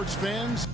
Sports fans.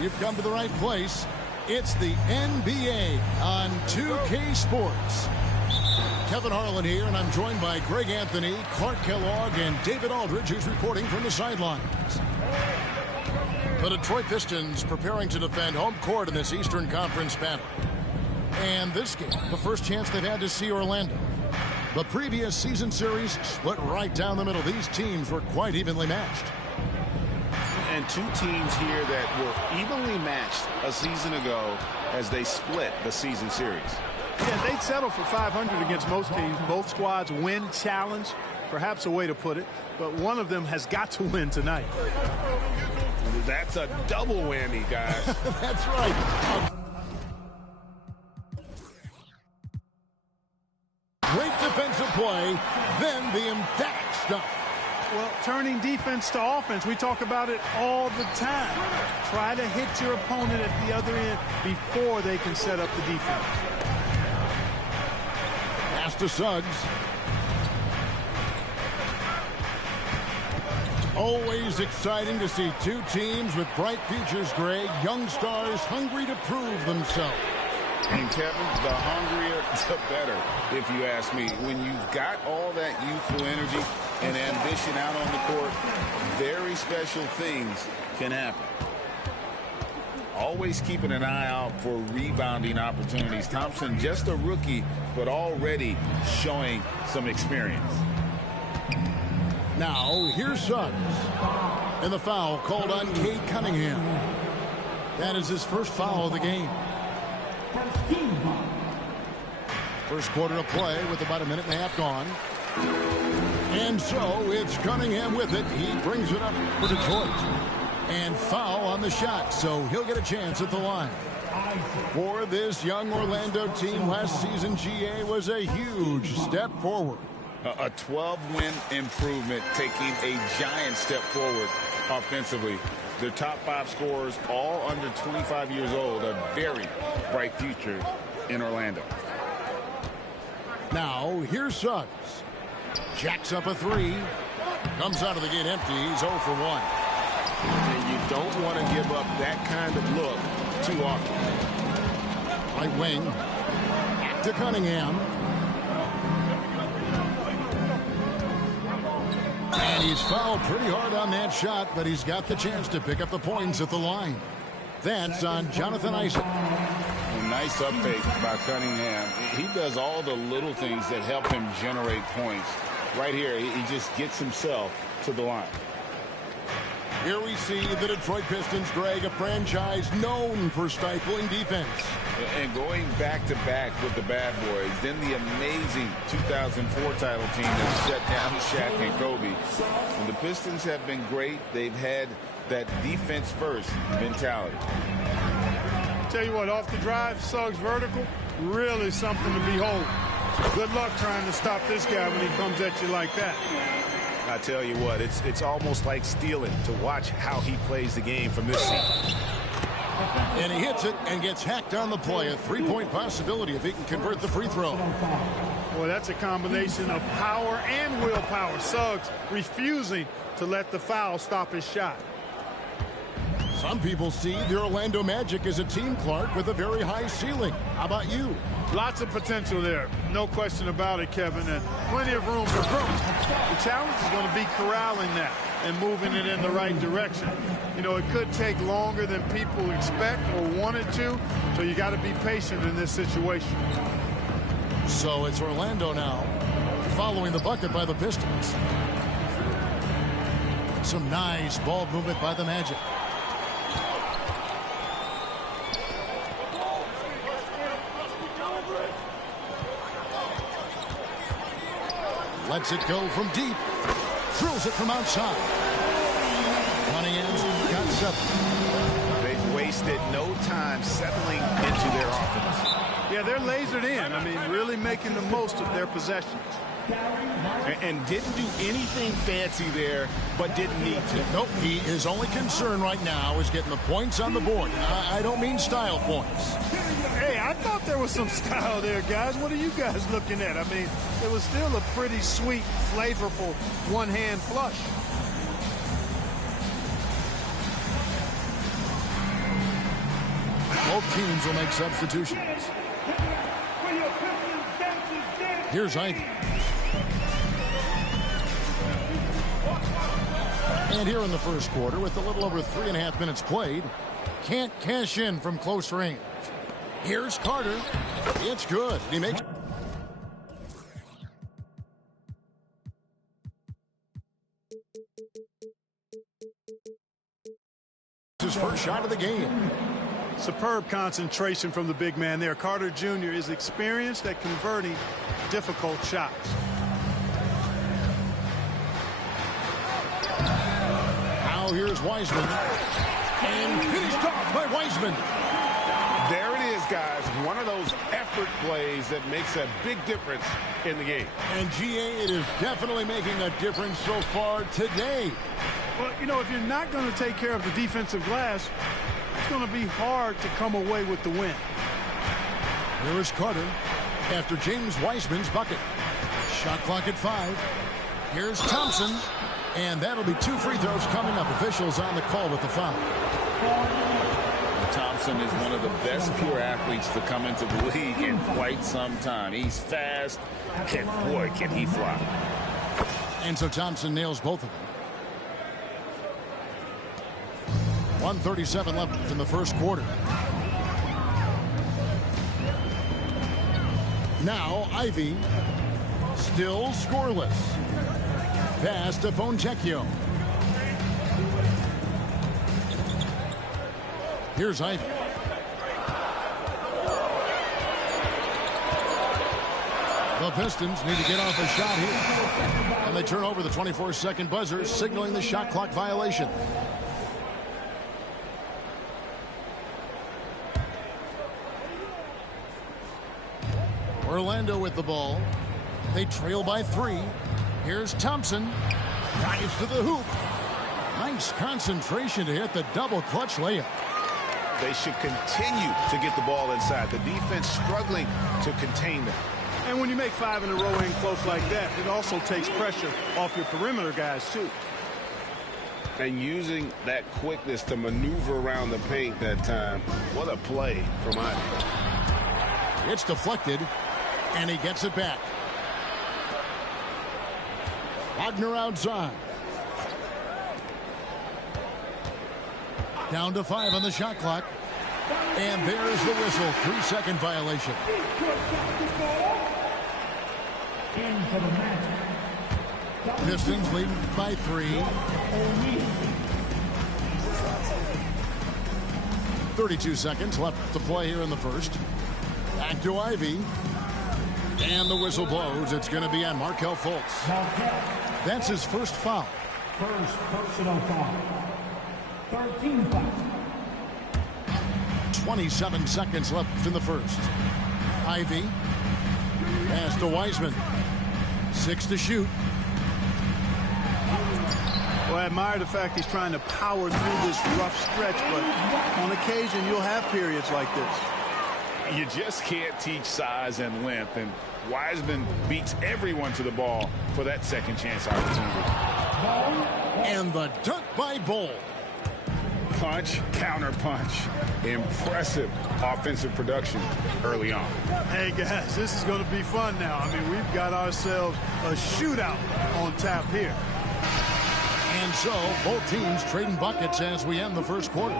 You've come to the right place. It's the NBA on 2K Sports. Kevin Harlan here, and I'm joined by Greg Anthony, Clark Kellogg, and David Aldridge, who's reporting from the sidelines. The Detroit Pistons preparing to defend home court in this Eastern Conference battle. And this game, the first chance they've had to see Orlando. The previous season series split right down the middle. These teams were quite evenly matched. And two teams here that were evenly matched a season ago as they split the season series. Yeah, they'd settle for 500 against most teams. Both squads win challenge, perhaps a way to put it, but one of them has got to win tonight. That's a double whammy, guys. That's right. Great defensive play, then the emphatic stuff. Well, turning defense to offense, we talk about it all the time. Try to hit your opponent at the other end before they can set up the defense. Pass to Suggs. Always exciting to see two teams with bright futures, Greg. Young stars hungry to prove themselves. And Kevin, the hungrier, the better, if you ask me. When you've got all that youthful energy and ambition out on the court, very special things can happen. Always keeping an eye out for rebounding opportunities. Thompson, just a rookie, but already showing some experience. Now, here's Suggs. And the foul called on Cade Cunningham. That is his first foul of the game. First quarter of play with about a minute and a half gone. And so it's Cunningham with it. He brings it up for Detroit. And foul on the shot, so he'll get a chance at the line. For this young Orlando team, last season GA was a huge step forward. A 12-win improvement, taking a giant step forward offensively. Their top 5 scorers, all under 25 years old, a very bright future in Orlando. Now, here's Suggs. Jacks up a 3. Comes out of the gate empty. He's 0 for 1. And you don't want to give up that kind of look too often. Right wing. Back to Cunningham. And he's fouled pretty hard on that shot, but he's got the chance to pick up the points at the line. That's on Jonathan Isaac. A nice uptake by Cunningham. He does all the little things that help him generate points. Right here, he just gets himself to the line. Here we see the Detroit Pistons drag a franchise known for stifling defense. And going back-to-back with the bad boys, then the amazing 2004 title team that shut down Shaq and Kobe. And the Pistons have been great. They've had that defense-first mentality. Tell you what, off the drive, Suggs vertical, really something to behold. Good luck trying to stop this guy when he comes at you like that. I tell you what, it's almost like stealing to watch how he plays the game from this seat. And he hits it and gets hacked on the play. A three-point possibility if he can convert the free throw. Boy, that's a combination of power and willpower. Suggs refusing to let the foul stop his shot. Some people see the Orlando Magic as a team, Clark, with a very high ceiling. How about you? Lots of potential there. No question about it, Kevin, and plenty of room for growth. The challenge is going to be corralling that and moving it in the right direction. You know, it could take longer than people expect or wanted to, so you got to be patient in this situation. So it's Orlando now, following the bucket by the Pistons. Some nice ball movement by the Magic. Lets it go from deep. Thrills it from outside. Cunningham's got 7. They've wasted no time settling into their offense. Yeah, they're lasered in. I mean, really making the most of their possessions. And didn't do anything fancy there, but didn't need to. Nope, his only concern right now is getting the points on the board. I don't mean style points. Hey, I thought there was some style there, guys. What are you guys looking at? I mean, it was still a pretty sweet, flavorful one-hand flush. Both teams will make substitutions. Here's Ivy. And here in the first quarter, with a little over 3.5 minutes played, can't cash in from close range. Here's Carter. It's good. He makes his first shot of the game. Superb concentration from the big man there. Carter Jr. is experienced at converting difficult shots. Now here's Wiseman. And finished off by Wiseman. There it is, guys. One of those effort plays that makes a big difference in the game. And GA, it is definitely making a difference so far today. Well, you know, if you're not going to take care of the defensive glass, it's going to be hard to come away with the win. Here is Carter after James Wiseman's bucket. Shot clock at 5. Here's Thompson. And that'll be 2 free throws coming up. Officials on the call with the foul. Thompson is one of the best pure athletes to come into the league in quite some time. He's fast, and boy, can he fly. And so Thompson nails both of them. 1:37 left in the first quarter. Now Ivy, still scoreless. Pass to Fontecchio. Here's Ivy. The Pistons need to get off a shot here. And they turn over the 24-second buzzer, signaling the shot clock violation. Orlando with the ball. They trail by 3. Here's Thompson. Drives to the hoop. Nice concentration to hit the double clutch layup. They should continue to get the ball inside. The defense struggling to contain them. And when you make 5 in a row in close like that, it also takes pressure off your perimeter guys, too. And using that quickness to maneuver around the paint that time. What a play from Ivy. It's deflected, and he gets it back. Wagner outside. Down to 5 on the shot clock. And there's the whistle. 3-second violation. Pistons lead by 3. 32 seconds left to play here in the first. Back to Ivy. And the whistle blows. It's going to be on Markelle Fultz. That's his first foul. First personal foul. 13 foul. 27 seconds left in the first. Ivy. Pass to Wiseman. 6 to shoot. Well, I admire the fact he's trying to power through this rough stretch, but on occasion you'll have periods like this. You just can't teach size and length, and Wiseman beats everyone to the ball for that second chance opportunity. And the dunk by Bol. Punch, counter punch. Impressive offensive production early on. Hey, guys, this is going to be fun now. I mean, we've got ourselves a shootout on tap here. And so, both teams trading buckets as we end the first quarter.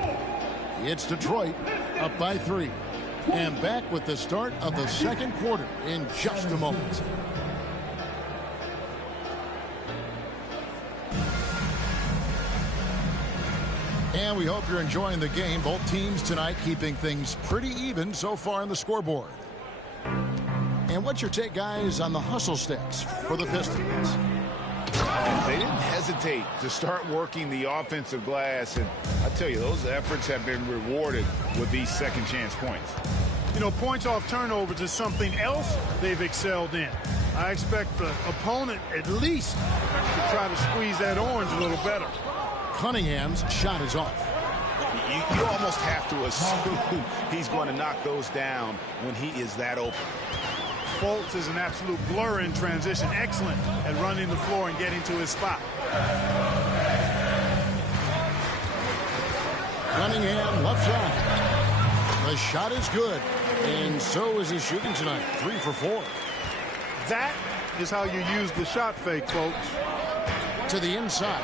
It's Detroit up by 3. And back with the start of the second quarter in just a moment. And we hope you're enjoying the game. Both teams tonight keeping things pretty even so far on the scoreboard. And what's your take, guys, on the hustle sticks for the Pistons? They didn't hesitate to start working the offensive glass, and I tell you, those efforts have been rewarded with these second chance points. You know, points off turnovers is something else they've excelled in. I expect the opponent at least to try to squeeze that orange a little better. Cunningham's shot is off. You almost have to assume he's going to knock those down when he is that open. Fultz is an absolute blur in transition. Excellent at running the floor and getting to his spot. Cunningham left side. The shot is good. And so is his shooting tonight. 3 for 4. That is how you use the shot fake, folks. To the inside.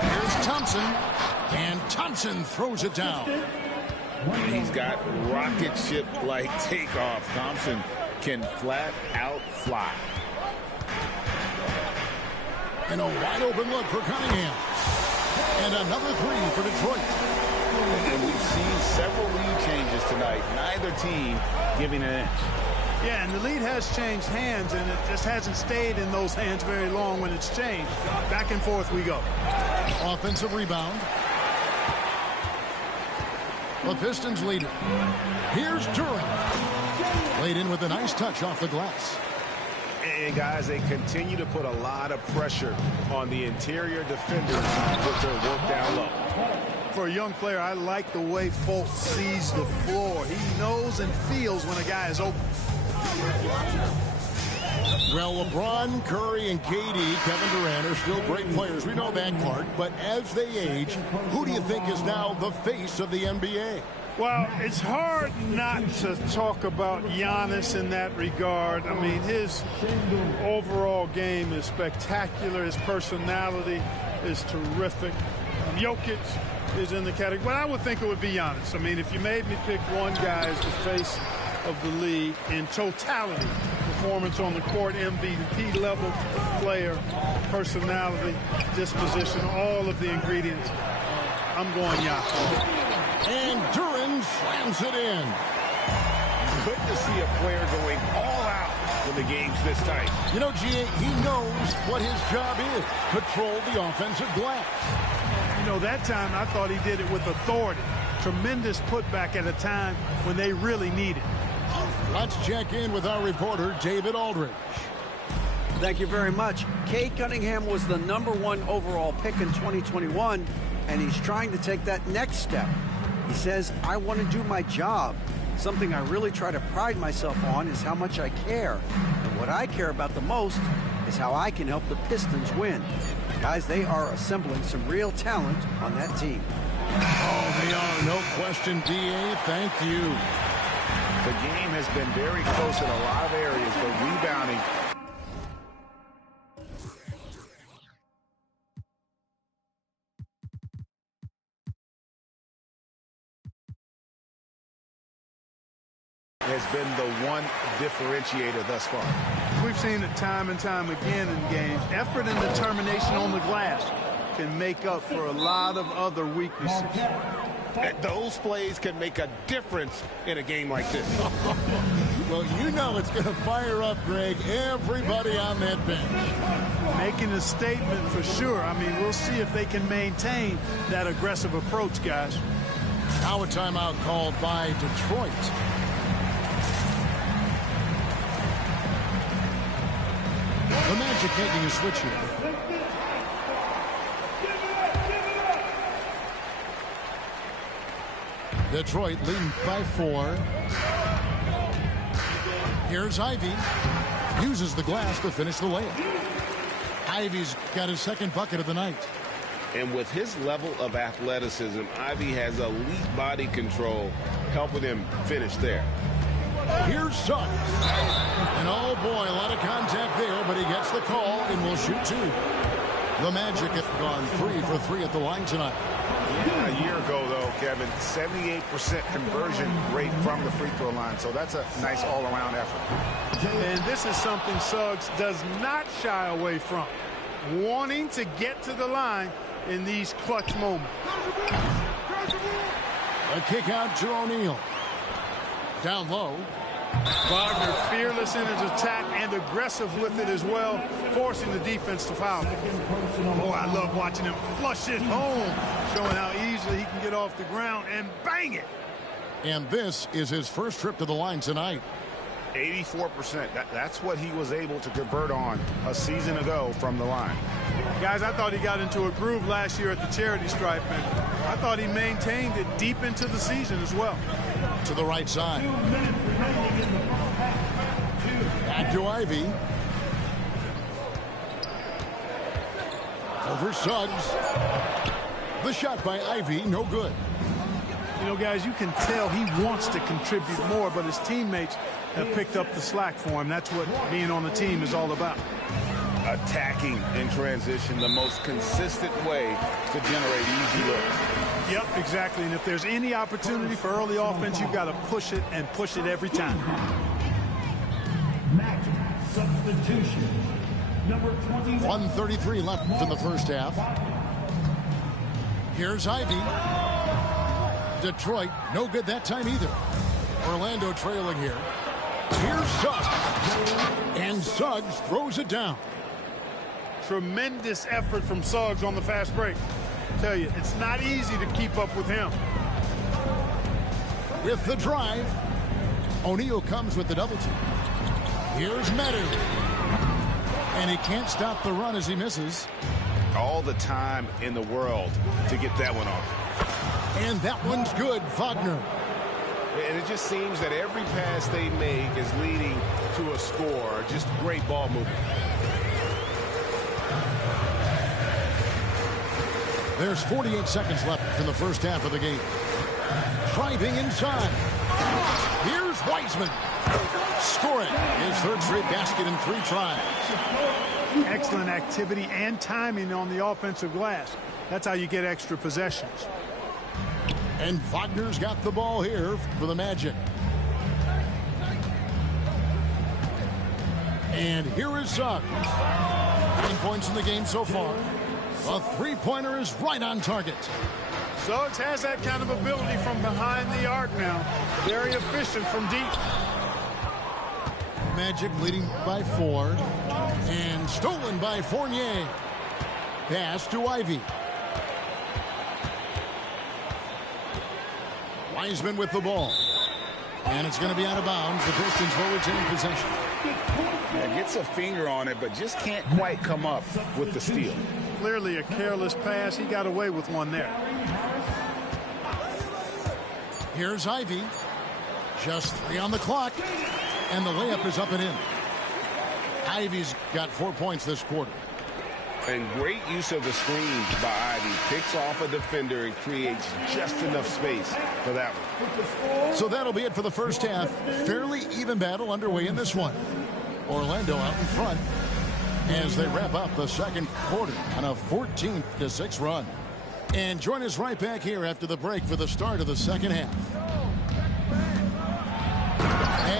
Here's Thompson. And Thompson throws it down. He's got rocket ship-like takeoff. Thompson can flat out fly. And a wide open look for Cunningham. And another 3 for Detroit. And we've seen several lead changes tonight. Neither team giving an inch. Yeah, and the lead has changed hands, and it just hasn't stayed in those hands very long when it's changed. Back and forth we go. Offensive rebound. The Pistons lead it. Here's Duren. Laid in with a nice touch off the glass. And, guys, they continue to put a lot of pressure on the interior defenders with their work down low. For a young player, I like the way Fultz sees the floor. He knows and feels when a guy is open. Well, LeBron, Curry, and KD, Kevin Durant, are still great players. We know that, Clark. But as they age, who do you think is now the face of the NBA? Well, it's hard not to talk about Giannis in that regard. I mean, his overall game is spectacular. His personality is terrific. Jokic is in the category. But I would think it would be Giannis. I mean, if you made me pick one guy as the face of the league in totality, performance on the court, MVP level player, personality, disposition, all of the ingredients, I'm going Giannis. And Duren slams it in. Good to see a player going all out when the game's this tight. You know, G.A., he knows what his job is. Control the offensive glass. You know, that time I thought he did it with authority. Tremendous putback at a time when they really need it. Let's check in with our reporter, David Aldridge. Thank you very much. Cade Cunningham was the #1 overall pick in 2021, and he's trying to take that next step. He says, I want to do my job. Something I really try to pride myself on is how much I care. And what I care about the most is how I can help the Pistons win. Guys, they are assembling some real talent on that team. Oh, they are. No question, D.A. Thank you. The game has been very close in a lot of areas, but rebounding has been the one differentiator thus far. We've seen it time and time again in games. Effort and determination on the glass can make up for a lot of other weaknesses. Those plays can make a difference in a game like this. Well, you know it's going to fire up, Greg, everybody on that bench. Making a statement for sure. I mean, we'll see if they can maintain that aggressive approach, guys. Now a timeout called by Detroit. The Magic making a switch here. Detroit leading by 4. Here's Ivey. Uses the glass to finish the layup. Ivey's got his second bucket of the night. And with his level of athleticism, Ivey has elite body control, helping him finish there. Here's Suggs. And oh boy, a lot of contact there, but he gets the call and will shoot 2. The Magic have gone 3 for 3 at the line tonight. A year ago, though, Kevin, 78% conversion rate from the free throw line. So that's a nice all-around effort. And this is something Suggs does not shy away from. Wanting to get to the line in these clutch moments. A kick out to O'Neal. Down low. Wagner fearless in his attack and aggressive with it as well, forcing the defense to foul. Oh, I love watching him flush it home, showing how easily he can get off the ground and bang it. And this is his first trip to the line tonight. 84%. That's what he was able to convert on a season ago from the line. Guys, I thought he got into a groove last year at the charity stripe, and I thought he maintained it deep into the season as well. To the right side. Back to Ivey. Over Suggs. The shot by Ivey, no good. You know, guys, you can tell he wants to contribute more, but his teammates have picked up the slack for him. That's what being on the team is all about. Attacking in transition, the most consistent way to generate easy looks. Yep, exactly. And if there's any opportunity for early offense, you've got to push it and push it every time. Magic substitution. Number 21. 1:33 left in the first half. Here's Ivey. Detroit, no good that time either. Orlando trailing here. Here's Suggs. And Suggs throws it down. Tremendous effort from Suggs on the fast break. Tell you, it's not easy to keep up with him. With the drive, O'Neal comes with the double team. Here's Medu. And he can't stop the run as he misses. All the time in the world to get that one off. And that one's good, Wagner. And it just seems that every pass they make is leading to a score. Just great ball movement. There's 48 seconds left in the first half of the game. Driving inside. Here's Wiseman. Scoring his third straight basket in 3 tries. Excellent activity and timing on the offensive glass. That's how you get extra possessions. And Wagner's got the ball here for the Magic. And here is Suggs. 9 points in the game so far. A three-pointer is right on target. Suggs has that kind of ability from behind the arc now. Very efficient from deep. Magic leading by 4. And stolen by Fournier. Pass to Ivey. Wiseman with the ball. And it's going to be out of bounds. The Pistons will retain possession. Yeah, gets a finger on it, but just can't quite come up with the steal. Clearly a careless pass. He got away with one there. Here's Ivey. Just 3 on the clock. And the layup is up and in. Ivey's got 4 points this quarter. And great use of the screens by Ivey. Picks off a defender and creates just enough space for that one. So that'll be it for the first half. Fairly even battle underway in this one. Orlando out in front as they wrap up the second quarter on a 14-6 run. And join us right back here after the break for the start of the second half.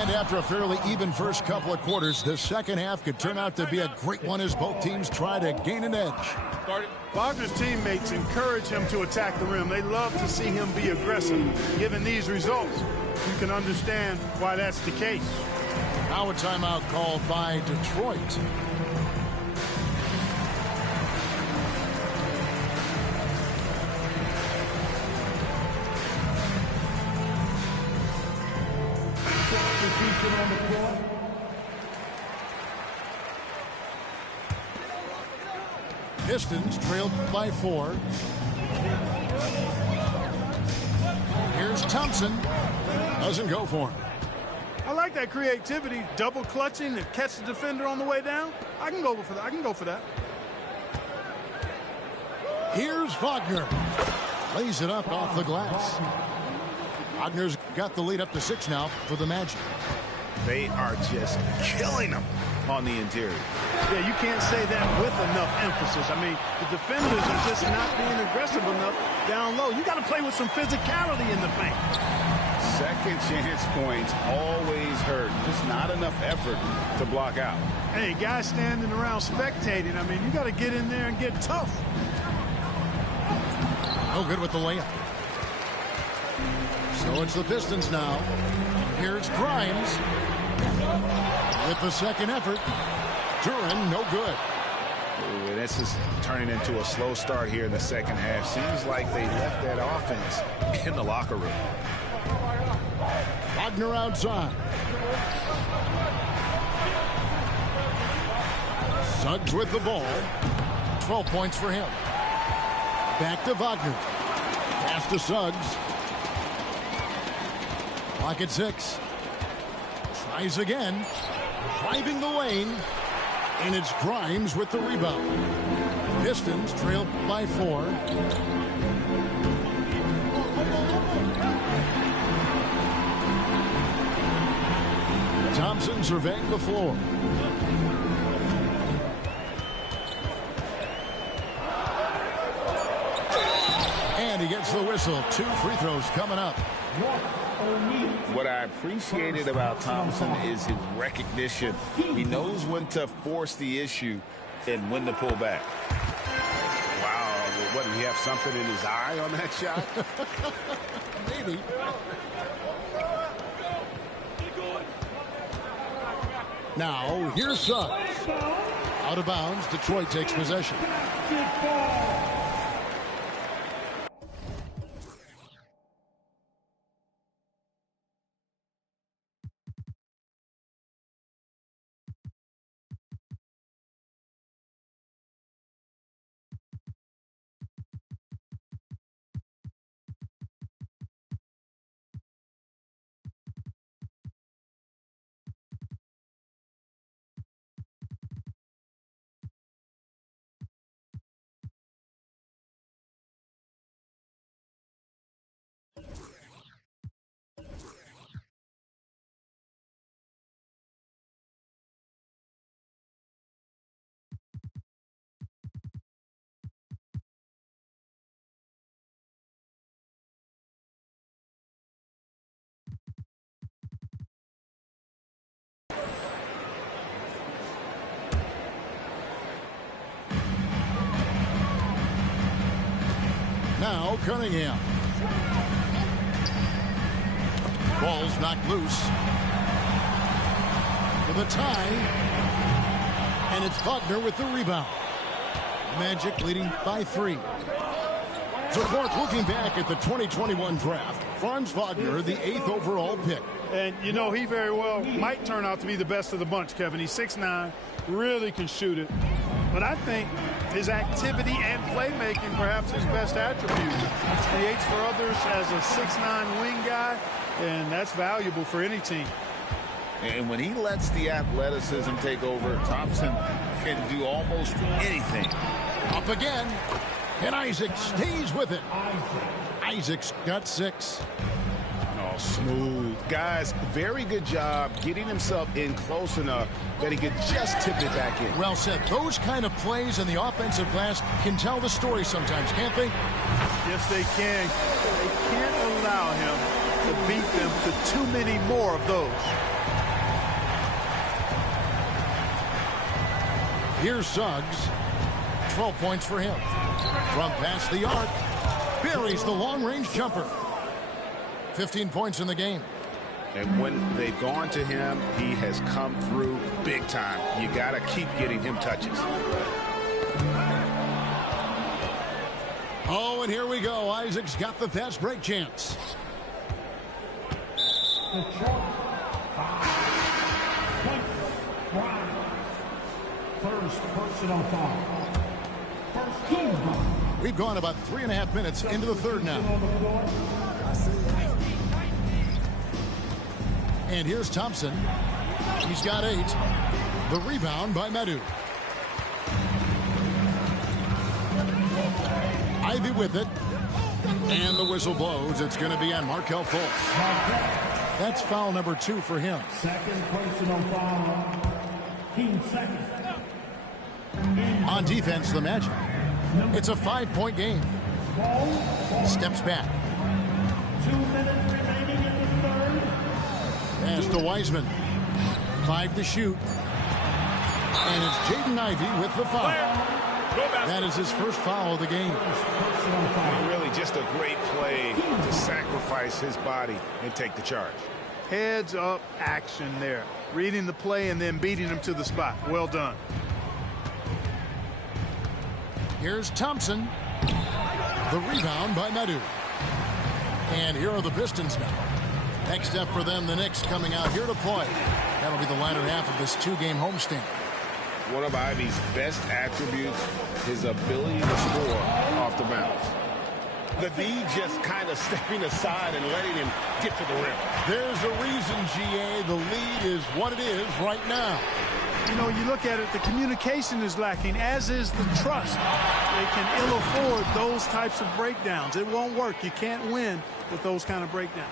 And after a fairly even first couple of quarters, the second half could turn out to be a great one as both teams try to gain an edge. Wagner's teammates encourage him to attack the rim. They love to see him be aggressive. Given these results, you can understand why that's the case. Now a timeout called by Detroit. Substitution on the floor. Pistons trailed by 4. Here's Thompson. Doesn't go for him. I like that creativity, double clutching to catch the defender on the way down. I can go for that. Here's Wagner. Lays it up off the glass. Wagner's got the lead up to 6 now for the Magic. They are just killing them on the interior. Yeah, you can't say that with enough emphasis. I mean, the defenders are just not being aggressive enough down low. You got to play with some physicality in the paint. Second chance points always hurt. Just not enough effort to block out. Hey, guys standing around spectating, I mean, you got to get in there and get tough. No good with the layup. So it's the Pistons now. Here's Grimes. With the second effort. Duren, no good. Ooh, and this is turning into a slow start here in the second half. Seems like they left that offense in the locker room. Wagner outside. Suggs with the ball. 12 points for him. Back to Wagner. Pass to Suggs. Clock at 6. Tries again. Driving the lane. And it's Grimes with the rebound. Pistons trail by 4. Thompson surveying the floor. And he gets the whistle. 2 free throws coming up. What I appreciated about Thompson is his recognition. He knows when to force the issue and when to pull back. Wow, what, did he have something in his eye on that shot? Maybe. Now, here's Suggs. Out of bounds, Detroit takes possession. Now Cunningham. Ball's knocked loose. For the tie. And it's Wagner with the rebound. Magic leading by 3. So Clark, looking back at the 2021 draft, Franz Wagner, the 8th overall pick. And, you know, he very well might turn out to be the best of the bunch, Kevin. He's 6'9", really can shoot it. But I think his activity and playmaking, perhaps his best attribute. Creates for others as a 6'9" wing guy, and that's valuable for any team. And when he lets the athleticism take over, Thompson can do almost anything. Up again, and Isaac stays with it. Isaac's got 6. Oh, smooth. Guys, very good job getting himself in close enough that he could just tip it back in. Well said. Those kind of plays in the offensive glass can tell the story sometimes, can't they? Yes, they can. They can't allow him to beat them to too many more of those. Here's Suggs. 12 points for him. From past the arc, buries the long-range jumper. 15 points in the game. And when they've gone to him, he has come through big time. You got to keep getting him touches. Oh, and here we go. Isaac's got the fast break chance. First personal foul. First team foul. We've gone about 3.5 minutes into the third now. And here's Thompson. He's got 8. The rebound by Medu. Ivy with it. And the whistle blows. It's going to be on Markelle Fultz. That's foul number 2 for him. Second personal foul. Team second. On defense, the Magic. It's a 5-point game. Steps back. 2 minutes remaining in the third. Pass to Wiseman. 5 to shoot. And it's Jaden Ivey with the foul. That is his first foul of the game. Really just a great play to sacrifice his body and take the charge. Heads up action there. Reading the play and then beating him to the spot. Well done. Here's Thompson. The rebound by Medu. And here are the Pistons now. Next step for them, the Knicks coming out here to play. That'll be the latter half of this 2-game homestand. One of Ivy's best attributes, his ability to score off the bounce. The D just kind of stepping aside and letting him get to the rim. There's a reason, GA, the lead is what it is right now. You know, you look at it, the communication is lacking, as is the trust. They can ill afford those types of breakdowns. It won't work. You can't win with those kind of breakdowns.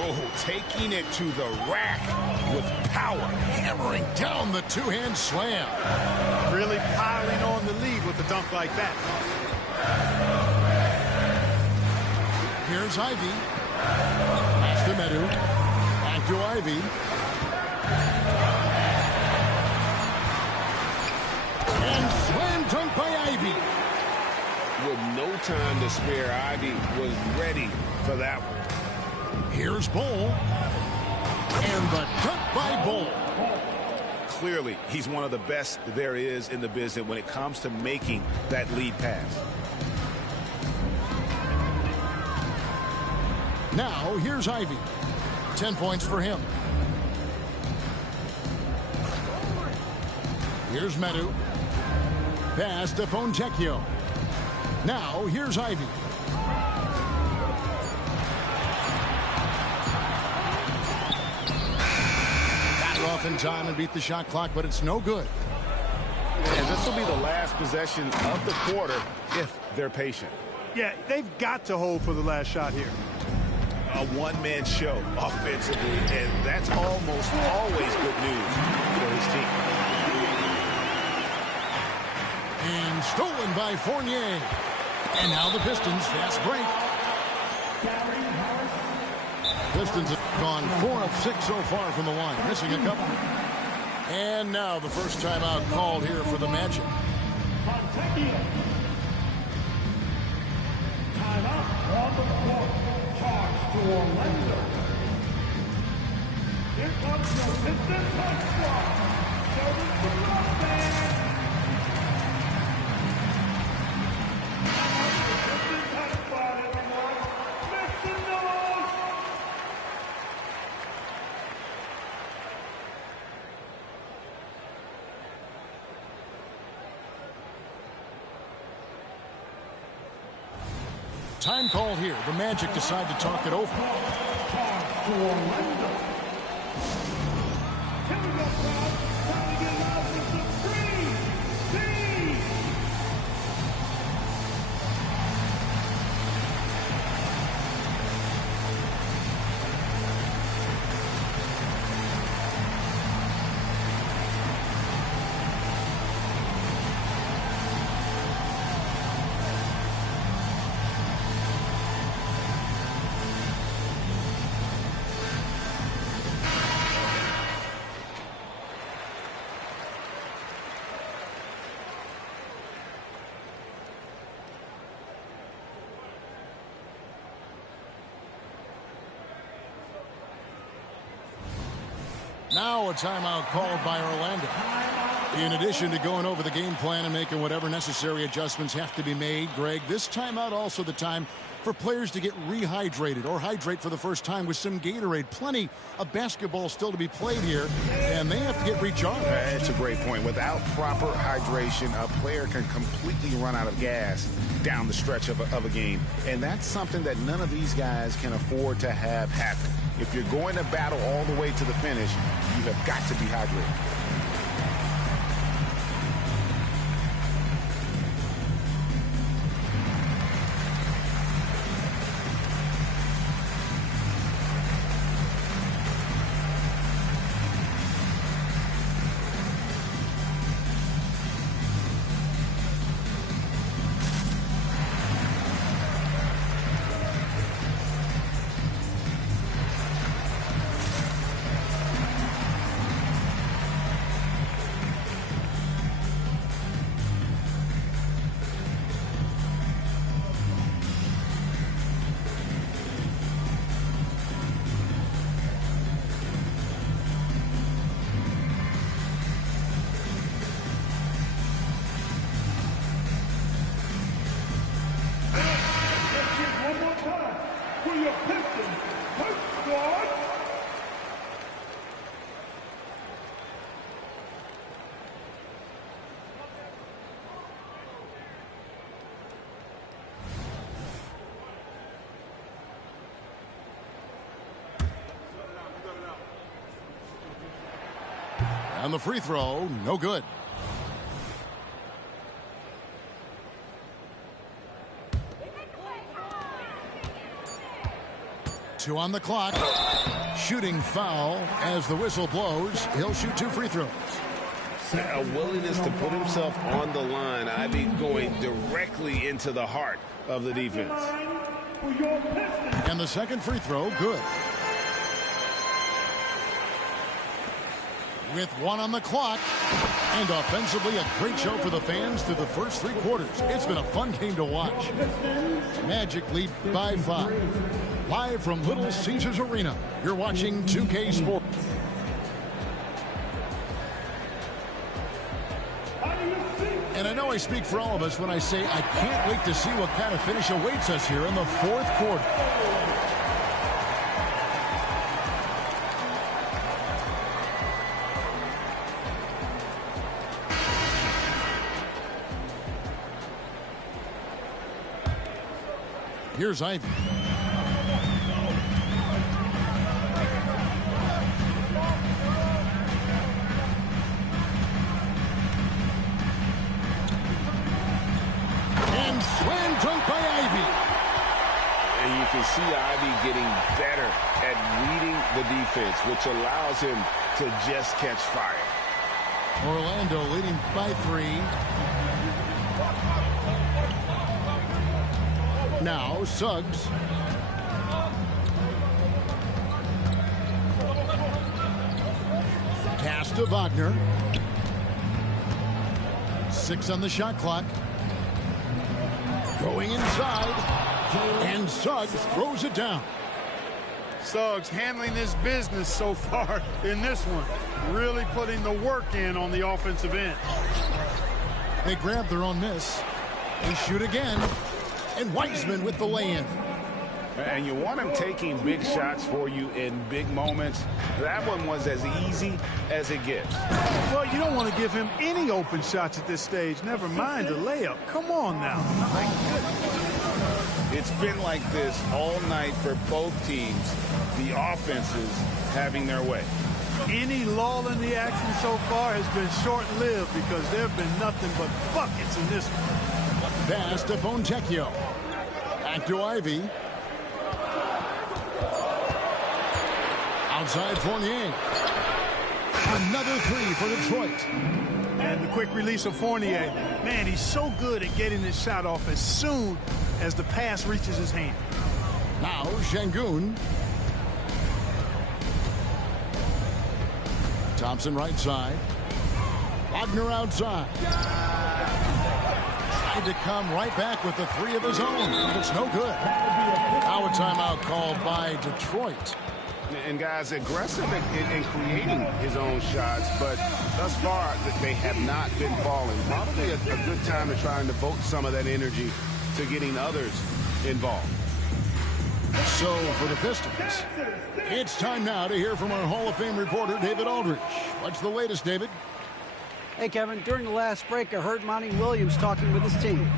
Oh, taking it to the rack with power. Hammering down the two-hand slam. Really piling on the lead with a dunk like that. Here's Ivy. Pass to Medu. Back to Ivy. And slam dunk by Ivy. With no time to spare, Ivy was ready for that one. Here's Bull. And the dunk by Bull. Clearly, he's one of the best there is in the business when it comes to making that lead pass. Now, here's Ivy. 10 points for him. Here's Medu. Pass to Fontecchio. Now, here's Ivy. Got it off in time and beat the shot clock, but it's no good. And this will be the last possession of the quarter if they're patient. Yeah, they've got to hold for the last shot here. A one-man show offensively, and that's almost always good news for his team. And stolen by Fournier. And now the Pistons fast break. Pistons have gone 4 of 6 so far from the line, missing a couple. And now the first timeout called here for the Magic. Timeout on the court. Charge to Orlando. Here comes the Pistons hot squad. Shoulders to left man. Pistons hot squad, everyone. Make some noise. Time called here. The Magic decide to talk it over. Charge to Orlando. Here we go, crowd. Time to get loud for some Green Team. Now a timeout called by Orlando. In addition to going over the game plan and making whatever necessary adjustments have to be made, Greg, this timeout also the time for players to get rehydrated or hydrate for the first time with some Gatorade. Plenty of basketball still to be played here, and they have to get recharged. That's a great point. Without proper hydration, a player can completely run out of gas down the stretch of a game. And that's something that none of these guys can afford to have happen. If you're going to battle all the way to the finish, you have got to be hydrated. And the free throw, no good. Two on the clock. Shooting foul as the whistle blows. He'll shoot 2 free throws. A willingness to put himself on the line. Ivey going directly into the heart of the defense. And the second free throw, good. With 1 on the clock. And offensively, a great show for the fans through the first 3 quarters. It's been a fun game to watch. Magic lead by 5. Live from Little Caesars Arena, you're watching 2K Sports. And I know I speak for all of us when I say I can't wait to see what kind of finish awaits us here in the 4th quarter. Here's Ivey. And slam dunk by Ivey. And you can see Ivey getting better at reading the defense, which allows him to just catch fire. Orlando leading by 3. Now Suggs. Pass to Wagner. 6 on the shot clock. Going inside. And Suggs throws it down. Suggs handling this business so far in this one. Really putting the work in on the offensive end. They grab their own miss. They shoot again. And Wiseman with the lay-in. And you want him taking big shots for you in big moments. That one was as easy as it gets. Well, you don't want to give him any open shots at this stage. Never mind the layup. Come on now. It's been like this all night for both teams. The offenses having their way. Any lull in the action so far has been short-lived because there have been nothing but buckets in this one. Pass to Fontecchio. Back to Ivey. Outside Fournier. Another 3 for Detroit. And the quick release of Fournier. Man, he's so good at getting his shot off as soon as the pass reaches his hand. Now Şengün. Thompson right side. Wagner outside. Tried to come right back with the 3 of his own, but it's no good. Now a timeout called by Detroit. And guys, aggressive in creating his own shots, but thus far they have not been falling. Probably a good time to try and devote some of that energy to getting others involved. So for the Pistons, it's time now to hear from our Hall of Fame reporter, David Aldridge. What's the latest, David? Hey, Kevin, during the last break, I heard Monty Williams talking with his team.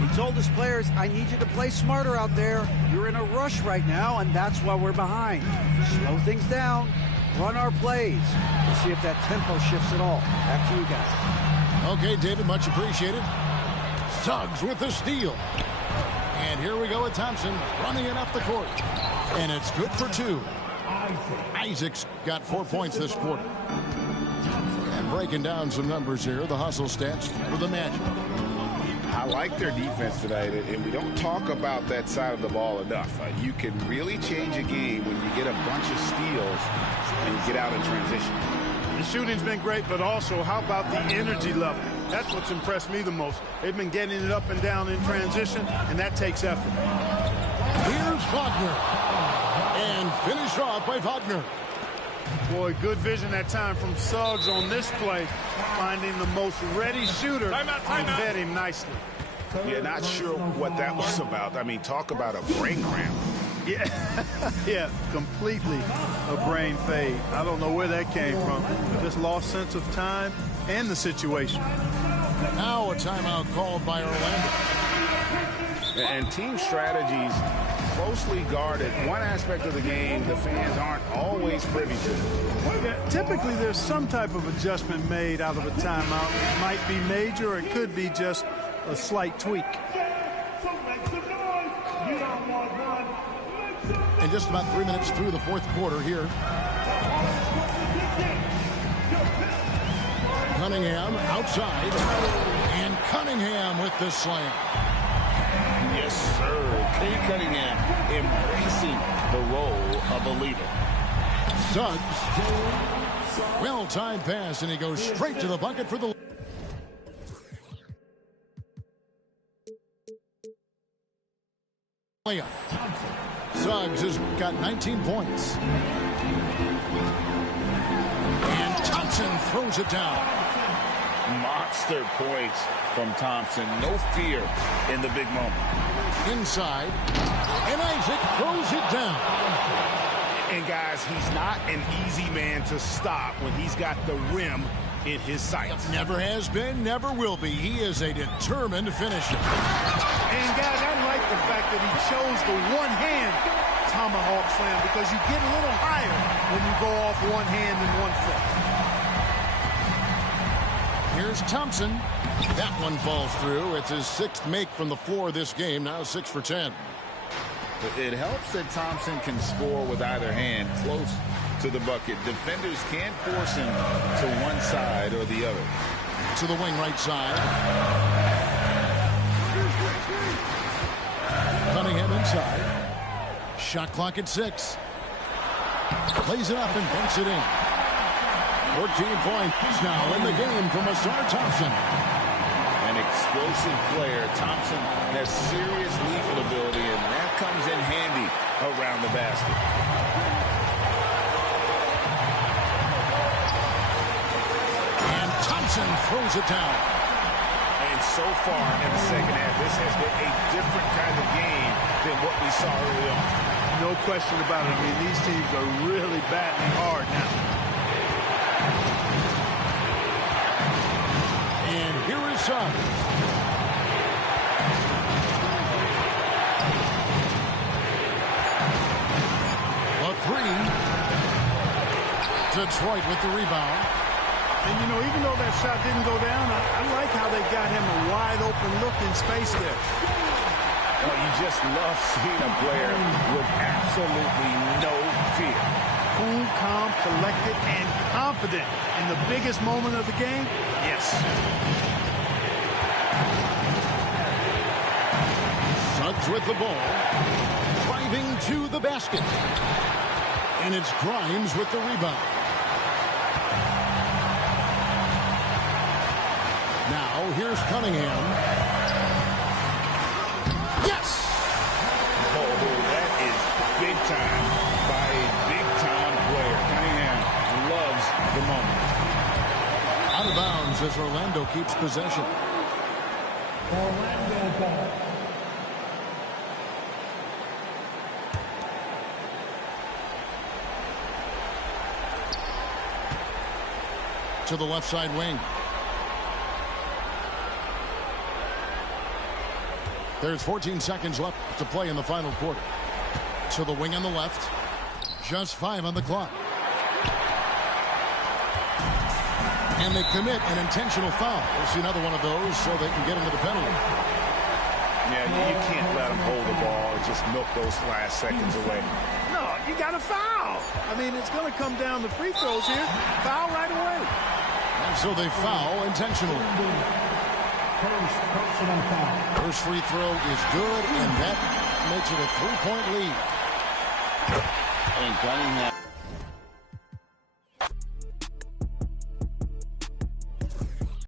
He told his players, I need you to play smarter out there. You're in a rush right now, and that's why we're behind. Slow things down, run our plays. We'll see if that tempo shifts at all. Back to you guys. Okay, David, much appreciated. Suggs with the steal. And here we go with Thompson running it up the court. And it's good for 2. Isaac's got 4 points this quarter. And breaking down some numbers here, the hustle stats for the Magic. I like their defense tonight, and we don't talk about that side of the ball enough. You can really change a game when you get a bunch of steals and you get out in transition. The shooting's been great, but also how about the energy level? That's what's impressed me the most. They've been getting it up and down in transition, and that takes effort. Here's Wagner. And finished off by Wagner. Boy, good vision that time from Suggs on this play, finding the most ready shooter and fed him nicely. Yeah, not sure what that was about. I mean, talk about a brain cramp. Yeah, completely a brain fade. I don't know where that came from. Just lost sense of time and the situation. Now a timeout called by Orlando. And team strategies closely guarded. One aspect of the game the fans aren't always privy to. Yeah, typically there's some type of adjustment made out of a timeout. It might be major or it could be just a slight tweak. And just about 3 minutes through the fourth quarter here. Cunningham outside. And Cunningham with the slam. Yes, sir. Cade Cunningham embracing the role of a leader. Suggs. Well-timed pass, and he goes straight to the bucket for the... layup. Suggs has got 19 points. And Thompson throws it down. Monster points from Thompson. No fear in the big moment. Inside. And Isaac throws it down. And guys, he's not an easy man to stop when he's got the rim in his sights. Never has been, never will be. He is a determined finisher. And guys, I like the fact that he chose the one-hand tomahawk slam because you get a little higher when you go off one hand and 1 foot. Here's Thompson. That one falls through. It's his 6th make from the floor this game. Now 6 for 10. It helps that Thompson can score with either hand close to the bucket. Defenders can't force him to one side or the other. To the wing right side. Cunningham inside. Shot clock at 6. Plays it up and banks it in. 14 points now in the game from Ausar Thompson. An explosive player. Thompson has serious lethal ability, and that comes in handy around the basket. And Thompson throws it down. And so far in the second half, this has been a different kind of game than what we saw early on. No question about it. I mean, these teams are really battling hard now. And here is Suggs. A 3. Detroit with the rebound. And, you know, even though that shot didn't go down, I like how they got him a wide-open look in space there. Well, you just love seeing a player with absolutely no fear. Cool, calm, collected, and confident in the biggest moment of the game? Yes. Suggs with the ball. Driving to the basket. And it's Grimes with the rebound. Now, here's Cunningham. Yes! Oh, that is big time by a big seconds as Orlando keeps possession. Orlando ball. To the left side wing. There's 14 seconds left to play in the final quarter. To the wing on the left. Just 5 on the clock. And they commit an intentional foul. We'll see another one of those so they can get into the penalty. Yeah, you can't let them hold the ball and just milk those last seconds away. No, you got to foul. I mean, it's going to come down to free throws here. Foul right away. And so they foul intentionally. First personal foul. First free throw is good, and that makes it a 3-point lead. And Cunningham.